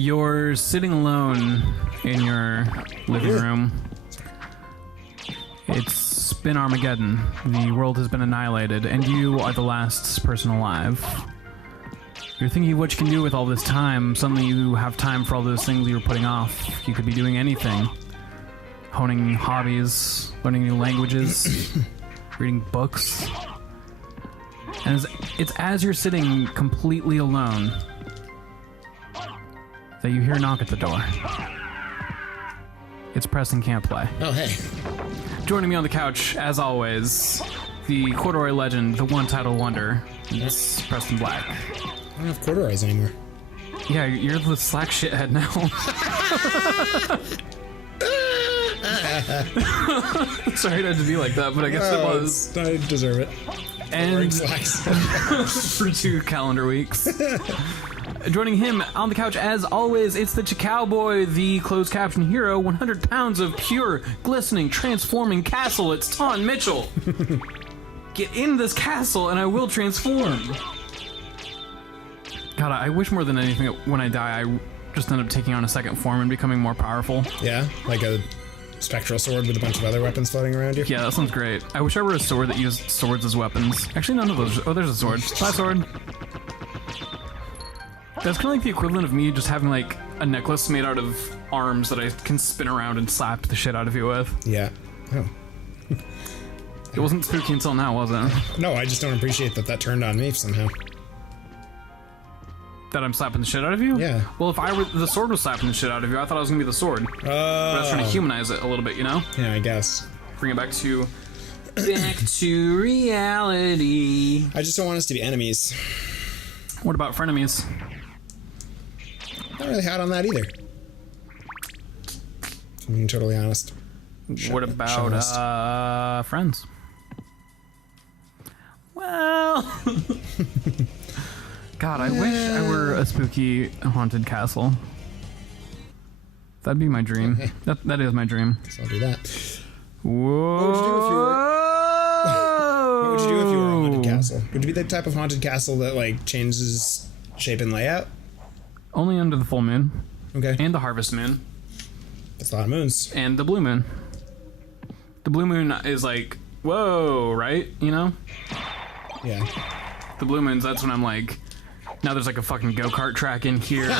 You're sitting alone in your living room. It's been Armageddon. The world has been annihilated, and you are the last person alive. You're thinking of what you can do with all this time. Suddenly you have time for all those things you were putting off. You could be doing anything. Honing hobbies, learning new languages, reading books. And it's as you're sitting completely alone that you hear a knock at the door. It's Preston Can't Play. Oh, hey. Joining me on the couch, as always, the corduroy legend, the one title wonder, it's Preston Black. I don't have corduroys anymore. Yeah, you're the slack shithead now. Sorry it had to be like that, but I guess it was. I deserve it. And for 2 calendar weeks. Joining him on the couch, as always, it's the Cowboy, the closed caption hero, 100 pounds of pure, glistening, transforming castle. It's Taun Mitchell. Get in this castle and I will transform. God, I wish more than anything that when I die, I just end up taking on a second form and becoming more powerful. Yeah, like a spectral sword with a bunch of other weapons floating around you. Yeah, that sounds great. I wish I were a sword that used swords as weapons. Actually, none of those. Oh, there's a sword. Bye, sword. That's kind of like the equivalent of me just having like a necklace made out of arms that I can spin around and slap the shit out of you with. Yeah. Oh. It wasn't spooky until now, was it? No, I just don't appreciate that turned on me somehow. That I'm slapping the shit out of you? Yeah. Well, if the sword was slapping the shit out of you, I thought I was gonna be the sword. But I was trying to humanize it a little bit, you know? Yeah, I guess. Bring it back to reality. I just don't want us to be enemies. What about frenemies? Not really hot on that either. If I'm being totally honest. What about friends? Well, God, I wish I were a spooky haunted castle. That'd be my dream. Okay. That is my dream. So I'll do that. Whoa! What would you do if you were a haunted castle? Would you be the type of haunted castle that like changes shape and layout? Only under the full moon. Okay. And the harvest moon. That's a lot of moons. And the blue moon. The blue moon is like, whoa, right? You know? Yeah. The blue moons, that's when I'm like, now there's like a fucking go-kart track in here.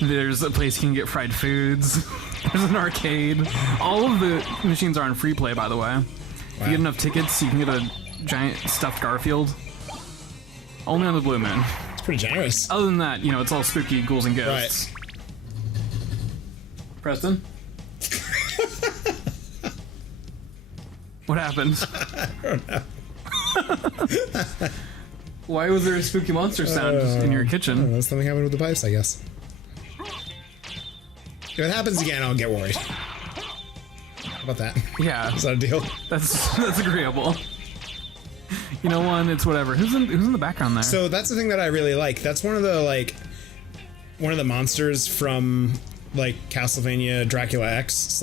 There's a place you can get fried foods. There's an arcade. All of the machines are on free play, by the way. If you get enough tickets, you can get a giant stuffed Garfield. Only on the blue moon. It's pretty generous. Other than that, you know, it's all spooky ghouls and ghosts. Right. Preston? What happened? I don't know. Why was there a spooky monster sound in your I don't kitchen? know, something happened with the pipes, I guess. If it happens again, I'll get worried. How about that? Yeah, Is that a deal? that's agreeable. You know, it's whatever. Who's in the background there? So that's the thing that I really like. That's one of the monsters from like Castlevania Dracula X /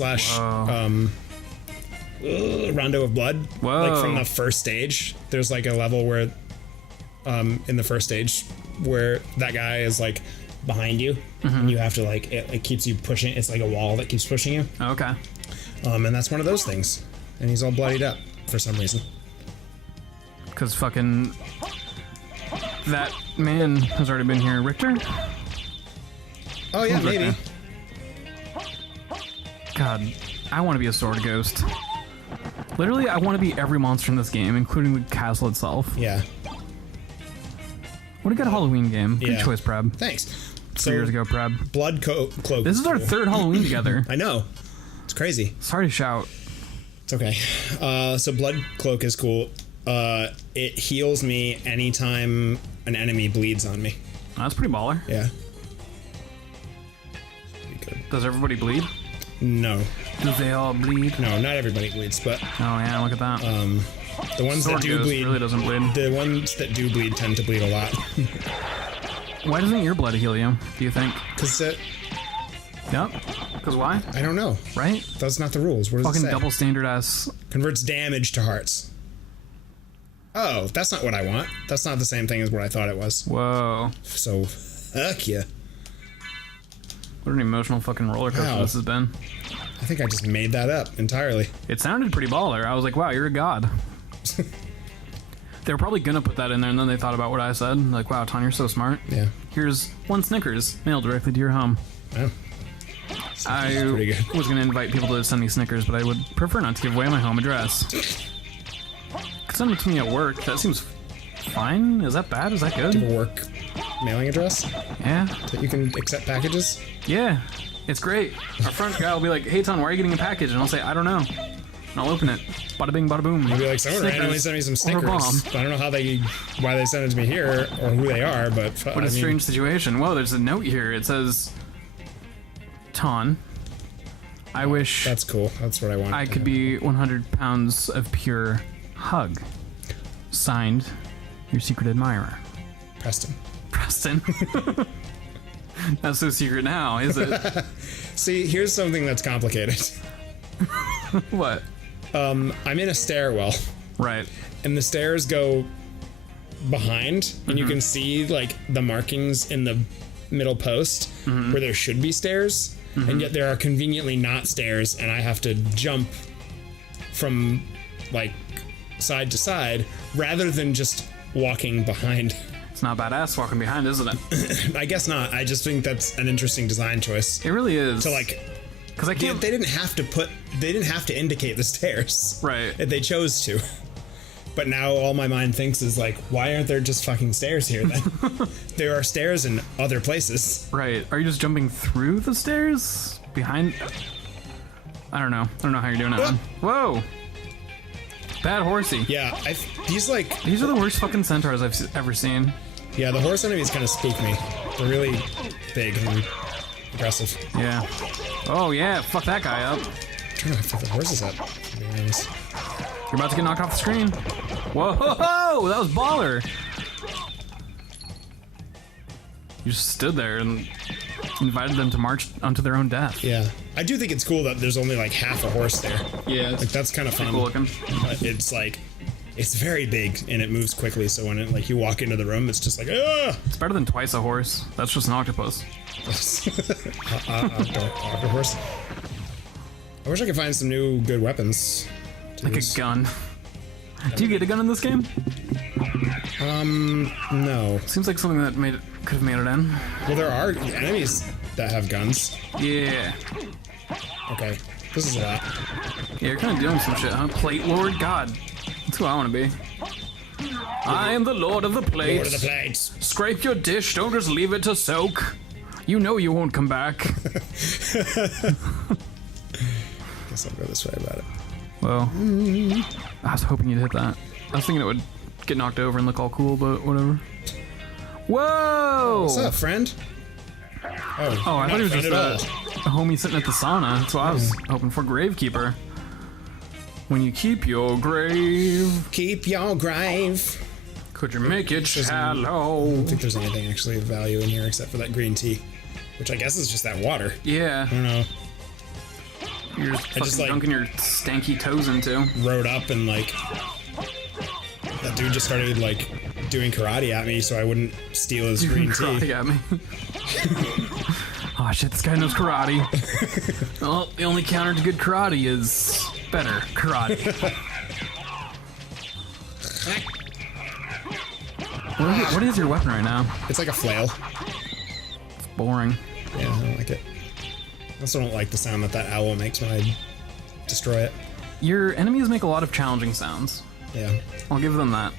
Rondo of Blood. Whoa. Like from the first stage, there's like a level where in the first stage where that guy is like behind you, and you have to like it keeps you pushing. It's like a wall that keeps pushing you. Okay. And that's one of those things, and he's all bloodied up for some reason. Because fucking that man has already been here. Richter? Oh yeah, Who's maybe. Richter? God, I want to be a sword ghost. Literally, I want to be every monster in this game, including the castle itself. Yeah. What a good Halloween game. Good choice, Preb. Thanks. 3 years ago, Preb. Blood Cloak. This is our third Halloween together. I know. It's crazy. Sorry to shout. It's okay. So Blood Cloak is cool. It heals me anytime an enemy bleeds on me. That's pretty baller. Yeah. Pretty good. Does everybody bleed? No. Do they all bleed? No, not everybody bleeds, but Oh yeah, look at that. the ones Sword that do ghost bleed really doesn't bleed. the ones that do bleed tend to bleed a lot. Why doesn't your blood heal you, do you think? Because Yep. Because why? I don't know. Right? That's not the rules. What does Fucking it say? double standard ass. Converts damage to hearts. Oh, that's not what I want. That's not the same thing as what I thought it was. Whoa. So, fuck yeah. What an emotional fucking roller coaster this has been. I think I just made that up entirely. It sounded pretty baller. I was like, wow, you're a god. They were probably gonna put that in there, and then they thought about what I said. Like, wow, Taun, you're so smart. Yeah. Here's 1 Snickers mailed directly to your home. Oh. I was gonna invite people to send me Snickers, but I would prefer not to give away my home address. Could send it to me at work. That seems fine. Is that bad? Is that good? Do you have a work mailing address Yeah. that you can accept packages? Yeah. It's great. Our front guy will be like, hey, Taun, why are you getting a package? And I'll say, I don't know. And I'll open it. Bada bing, bada boom. You'll be like, someone randomly sent me some Snickers. I don't know why they sent it to me here or who they are, but... What a strange situation. Whoa, there's a note here. It says, Taun, I wish... That's cool. That's what I want. I could be 100 pounds of pure hug. Signed, your secret admirer. Preston. Preston. Not so secret now, is it? See, here's something that's complicated. What? I'm in a stairwell. Right. And the stairs go behind, and you can see like the markings in the middle post where there should be stairs, and yet there are conveniently not stairs, and I have to jump from like side to side rather than just walking behind. It's not badass walking behind, isn't it? I guess not. I just think that's an interesting design choice. It really is. To like, because I can't. They didn't have to indicate the stairs. Right. They chose to. But now all my mind thinks is like, why aren't there just fucking stairs here then? There are stairs in other places. Right. Are you just jumping through the stairs? Behind? I don't know. I don't know how you're doing it. Man. Whoa! Bad horsey. Yeah, these are the worst fucking centaurs I've ever seen. Yeah, the horse enemies kind of spook me. They're really big and aggressive. Yeah. Oh yeah, fuck that guy up. I'm trying to fuck the horses up, to be honest. You're about to get knocked off the screen. Whoa, that was baller. You just stood there and invited them to march onto their own death. Yeah. I do think it's cool that there's only like half a horse there. Yeah. Like that's kind of fun. Cool looking. But it's like, it's very big and it moves quickly, so when it like you walk into the room, it's just like, ah! It's better than twice a horse. That's just an octopus. Horse. I wish I could find some new good weapons. Like a gun. Do you get a gun in this game? No. Seems like something that could have made it in. Well, there are enemies that have guns. Yeah. Okay. This is a lot. Yeah, you're kind of doing some shit, huh? Plate Lord? God. That's who I want to be. I am the Lord of the Plates. Lord of the Plates. Scrape your dish, don't just leave it to soak. You know you won't come back. Guess I'll go this way about it. Well, I was hoping you'd hit that. I was thinking it would get knocked over and look all cool, but whatever. Whoa! What's up, friend? Oh, I thought he was just a homie sitting at the sauna. That's what I was hoping for. Gravekeeper. When you keep your grave, keep your grave. Could you make it shallow? I don't think there's anything actually of value in here except for that green tea, which I guess is just that water. Yeah. I don't know. You're just like dunking your stanky toes into. Rode up and like that dude just started like doing karate at me so I wouldn't steal his green tea. Karate at me. Oh shit, this guy knows karate. Well, the only counter to good karate is better karate. What is your weapon right now? It's like a flail. It's boring. Yeah, I don't like it. I also don't like the sound that owl makes when I destroy it. Your enemies make a lot of challenging sounds. Yeah. I'll give them that.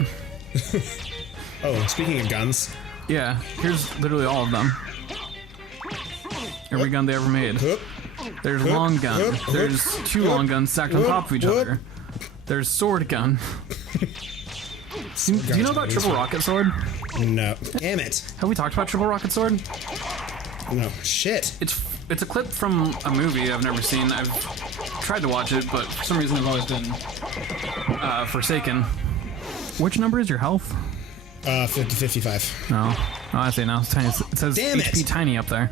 Oh, speaking of guns. Yeah, here's literally all of them. Every gun they ever made. There's long gun. There's two long guns stacked on top of each other. There's sword gun. Do you know about triple rocket sword? No. Damn it. Have we talked about triple rocket sword? No. Shit. It's a clip from a movie I've never seen. I've tried to watch it, but for some reason I've always been forsaken. Which number is your health? 55. Oh, I see now. It's tiny. It says Damn HP it. tiny up there.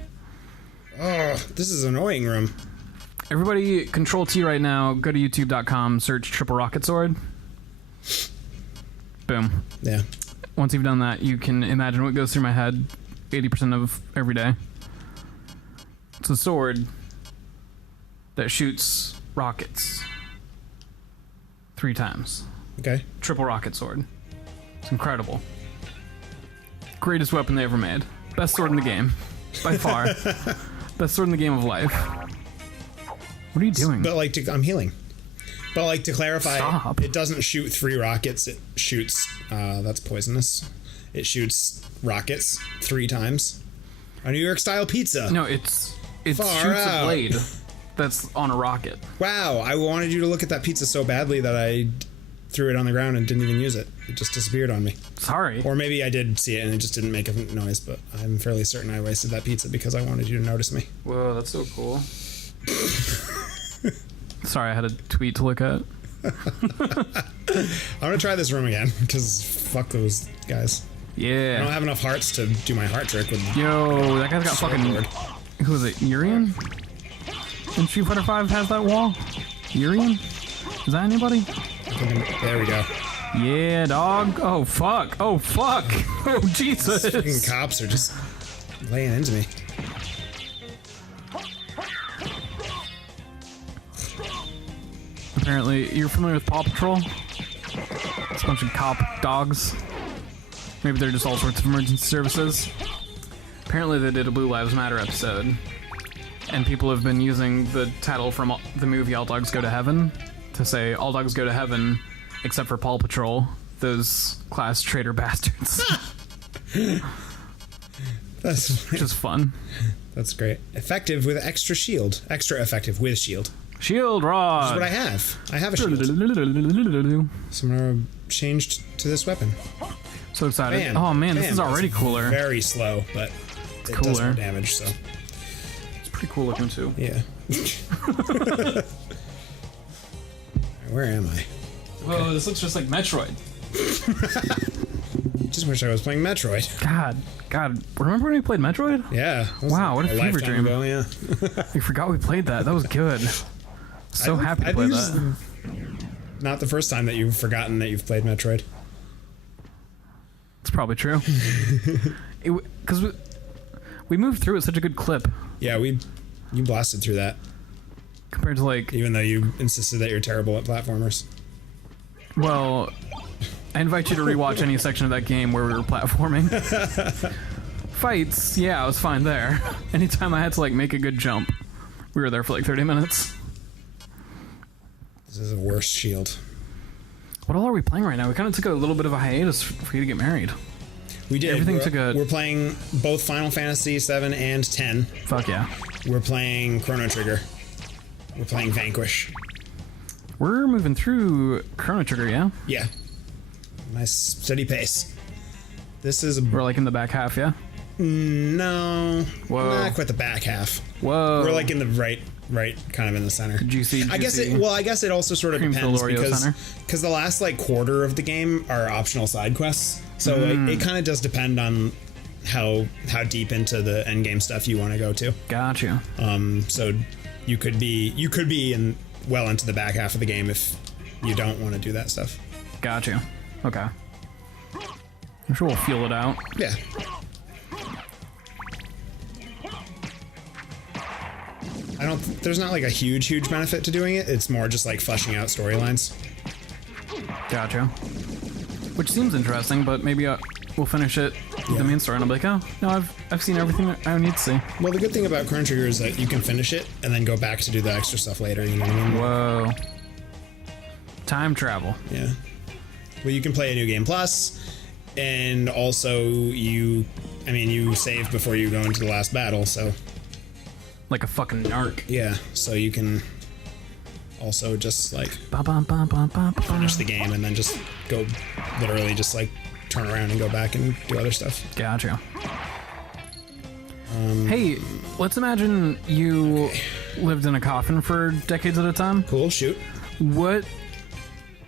Oh, this is an annoying room. Everybody, Control T right now. Go to YouTube.com. Search triple rocket sword. Boom. Yeah. Once you've done that, you can imagine what goes through my head 80% of every day. It's a sword that shoots rockets 3 times. Okay. Triple rocket sword. It's incredible. Greatest weapon they ever made. Best sword in the game. By far. Best sword in the game of life. What are you doing? But like, I'm healing. But like, to clarify, Stop. it doesn't shoot 3 rockets. It shoots, that's poisonous. It shoots rockets 3 times. A New York style pizza. No, it shoots a blade that's on a rocket. Wow, I wanted you to look at that pizza so badly that I threw it on the ground and didn't even use it. It just disappeared on me. Sorry. Or maybe I did see it and it just didn't make a noise, but I'm fairly certain I wasted that pizza because I wanted you to notice me. Whoa, that's so cool. Sorry, I had a tweet to look at. I'm gonna try this room again because fuck those guys. Yeah. I don't have enough hearts to do my heart trick with them. Yo, that guy's got fucking... Who is it? Urian? In Street Fighter 5 has that wall? Urian? Is that anybody? There we go. Yeah, dog. Oh, fuck. Oh, fuck. Oh, Jesus. These fucking cops are just laying into me. Apparently, you're familiar with Paw Patrol? It's a bunch of cop dogs. Maybe they're just all sorts of emergency services. Apparently they did a Blue Lives Matter episode, and people have been using the title from the movie All Dogs Go to Heaven to say all dogs go to heaven except for Paw Patrol, those class traitor bastards. That's just fun. That's great. Effective with extra shield. Extra effective with shield. Shield rod. That's what I have. I have a shield. So I'm gonna change to this weapon. So excited. Man, oh man, this is already cooler. Very slow, but it does more damage, so. It's pretty cool looking too. Yeah. Where am I? Whoa, this looks just like Metroid. Just wish I was playing Metroid. God, remember when we played Metroid? Yeah. Wow, what a fever dream. Ago, yeah. We forgot we played that. That was good. So happy to play that. Not the first time that you've forgotten that you've played Metroid. It's probably true. Because we moved through at such a good clip. Yeah, you blasted through that. Compared to like... Even though you insisted that you're terrible at platformers. Well, I invite you to rewatch any section of that game where we were platforming. Fights, yeah, I was fine there. Anytime I had to like make a good jump, we were there for like 30 minutes. This is a worse shield. What all are we playing right now? We kind of took a little bit of a hiatus for you to get married. We did. Everything took a... We're playing both Final Fantasy 7 and 10. Fuck yeah. We're playing Chrono Trigger. We're playing Vanquish. We're moving through Chrono Trigger, yeah? Yeah. Nice steady pace. This is... We're like in the back half, yeah? No. Whoa. Not quite the back half. Whoa. We're like in the right kind of in the center. Juicy. I guess it also sort of depends because the last like quarter of the game are optional side quests. So it kind of does depend on how deep into the end game stuff you want to go to. Gotcha. So you could be well into the back half of the game if you don't want to do that stuff. Gotcha. Okay. I'm sure we'll feel it out. Yeah. There's not like a huge benefit to doing it. It's more just like fleshing out storylines. Gotcha. Which seems interesting, but maybe we'll finish it with the main story and I'll be like, oh, no, I've seen everything that I need to see. Well, the good thing about Chrono Trigger is that you can finish it and then go back to do the extra stuff later, you know what I mean? Whoa. Time travel. Yeah. Well, you can play a New Game Plus, and also you save before you go into the last battle, so... Like a fucking narc. Yeah, so you can also just like finish the game and then just go literally just like turn around and go back and do other stuff. Gotcha. Hey, let's imagine you lived in a coffin for decades at a time. Cool, shoot. What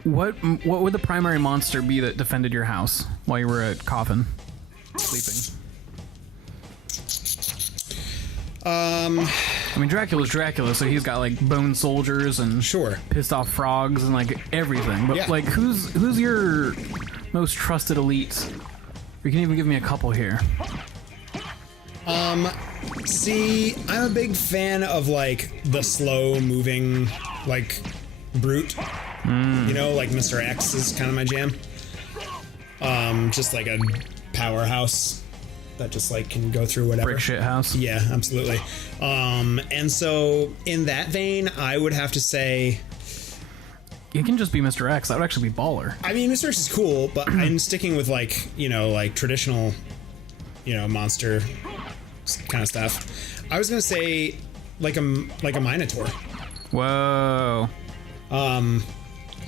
would the primary monster be that defended your house while you were at coffin sleeping? I mean, Dracula's Dracula, so he's got like bone soldiers and pissed off frogs and like everything. But like, who's your most trusted elite? You can even give me a couple here. See, I'm a big fan of like the slow moving, like brute. You know, like Mr. X is kind of my jam. Just like a powerhouse that just like can go through whatever. Brick shit house. Yeah, absolutely. And so in that vein, I would have to say, You can just be Mr. X. That would actually be baller. I mean, Mr. X is cool, but I'm sticking with like, you know, like traditional, you know, monster kind of stuff. I was gonna say like a Minotaur. Whoa.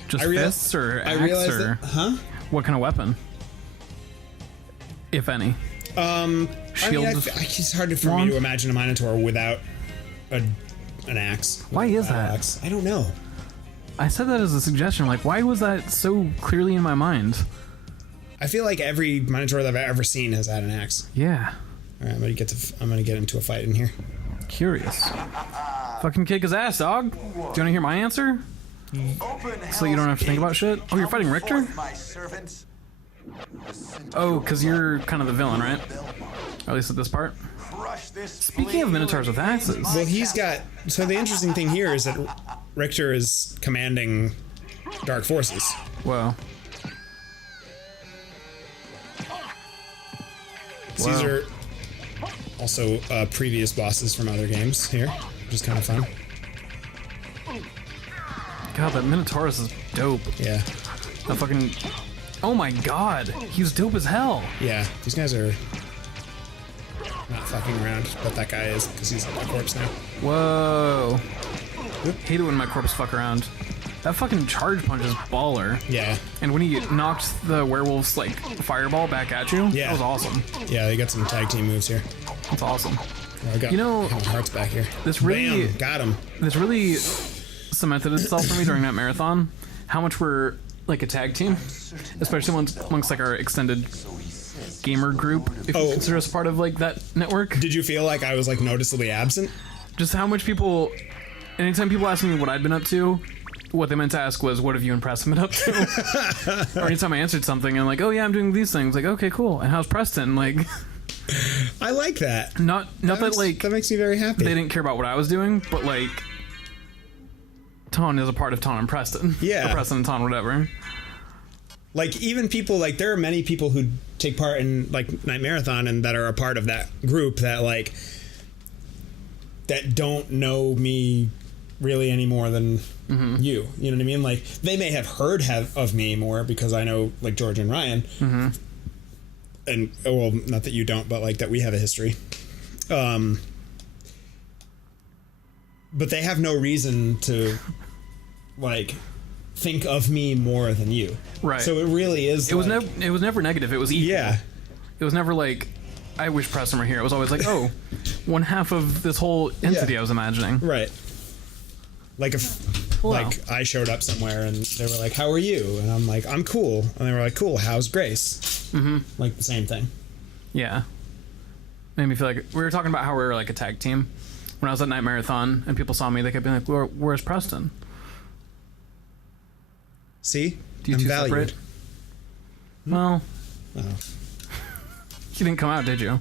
Just fists or axe, I realized or that, huh? what kind of weapon, if any? Shield. I mean, it's hard for me to imagine a Minotaur without an axe. Why is that? Axe. I don't know. I said that as a suggestion. Like, why was that so clearly in my mind? I feel like every Minotaur that I've ever seen has had an axe. Yeah. All right, I'm gonna get into a fight in here. Curious. Fucking kick his ass, dog. Do you want to hear my answer? So you don't have to think about shit? Oh, you're fighting Richter? Oh, because you're kind of the villain, right? Or at least at this part. Speaking of Minotaurs with axes. Well, he's got... So the interesting thing here is that Richter is commanding dark forces. Whoa. These are also previous bosses from other games here, which is kind of fun. God, that Minotaurus is dope. Yeah. That fucking... Oh my god, he's dope as hell. Yeah, these guys are not fucking around, but that guy is, because he's on my corpse now. Whoa. Hate it when my corpse fuck around. That fucking charge punch is baller. Yeah. And when he knocked the werewolf's, like, fireball back at you, yeah, that was awesome. Yeah, they got some tag team moves here. That's awesome. Oh, I got, you know, my heart's back here. This really... Bam, got him. This really cemented itself for me during that marathon. How much we're, like, a tag team. Especially amongst like, our extended gamer group, if you consider us part of, like, that network. Did you feel like I was, like, noticeably absent? Just how much people... Anytime people ask me what I'd been up to, what they meant to ask was, what have you and Preston been up to? Or anytime I answered something, and I'm like, oh yeah, I'm doing these things. Like, okay, cool. And how's Preston? Like... I like that. Not that, like... That makes me very happy. They didn't care about what I was doing, but, like... Taun is a part of Taun and Preston. Yeah. Or Preston and Taun, whatever. Like, even people, like, there are many people who take part in, like, Night Marathon and that are a part of that group that, like, that don't know me really any more than you. You know what I mean? Like, they may have heard of me more because I know, like, George and Ryan. And, well, not that you don't, but, like, that we have a history. But they have no reason to, like... think of me more than you. Right. So it really is. It was never negative. It was equal. Yeah. It was never like, I wish Preston were here. It was always like, oh, one half of this whole entity I was imagining. Right. Like if like I showed up somewhere and they were like, "How are you?" And I'm like, "I'm cool." And they were like, "Cool. How's Grace?" Like the same thing. Yeah. Made me feel like we were talking about how we were like a tag team. When I was at Night Marathon and people saw me, they kept being like, "Where's Preston?" See? Do you two separate? Well, you didn't come out, did you?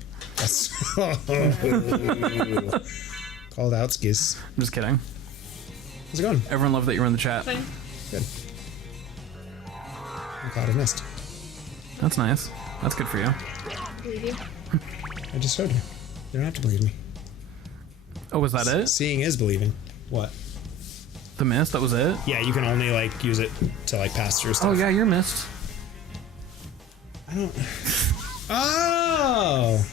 Called out skis. I'm just kidding. How's it going? Everyone loved that you were in the chat. Fine. Good. I'm glad I missed. That's nice. That's good for you. Believe you. I just showed you. You don't have to believe me. Oh, was that it? Seeing is believing. What? The mist? That was it? Yeah, you can only, like, use it to, like, pass through stuff. Oh, yeah, you're mist. I don't... Oh!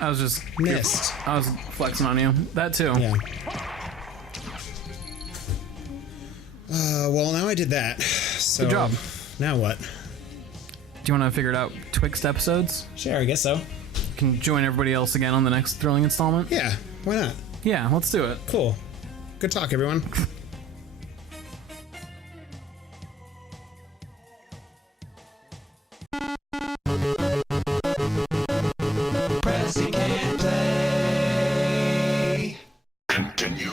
I was just... Missed. I was flexing on you. That, too. Yeah. Well, now I did that. So, good job. Now what? Do you want to figure it out Twixt episodes? Sure, I guess so. You can join everybody else again on the next thrilling installment? Yeah, why not? Yeah, let's do it. Cool. Good talk, everyone. Press can't play. Continue.